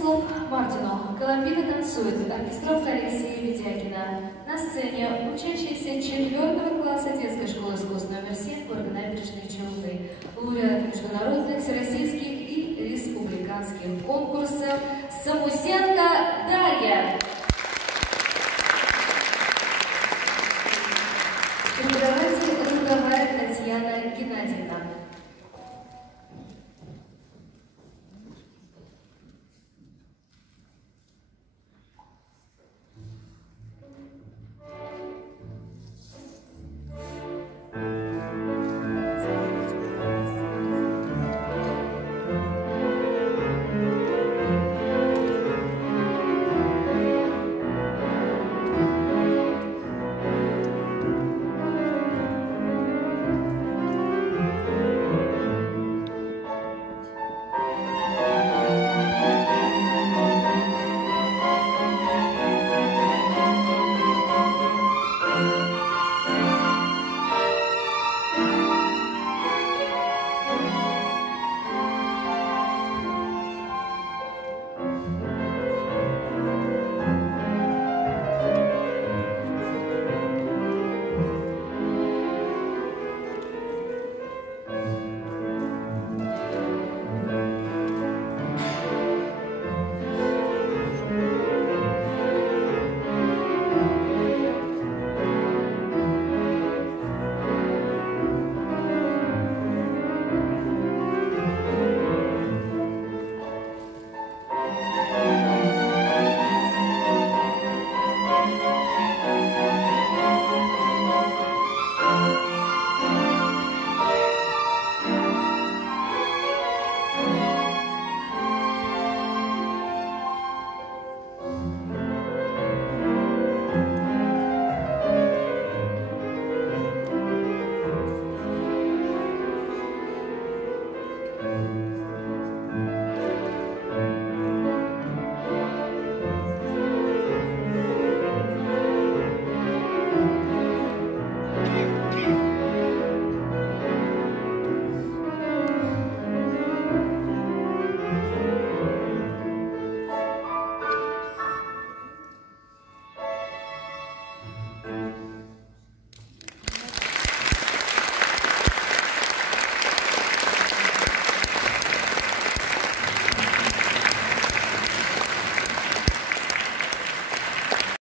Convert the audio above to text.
Станислав Мартинов. Коломбина танцует. Оркестровка Алексея Ведякина. На сцене учащийся 4 класса детской школы искусств номер 7 города Набережные Челны. Лауреат международных, всероссийских и республиканских конкурсов Самусенко Дарья. Преподаватель Рудовая Татьяна Геннадьевна.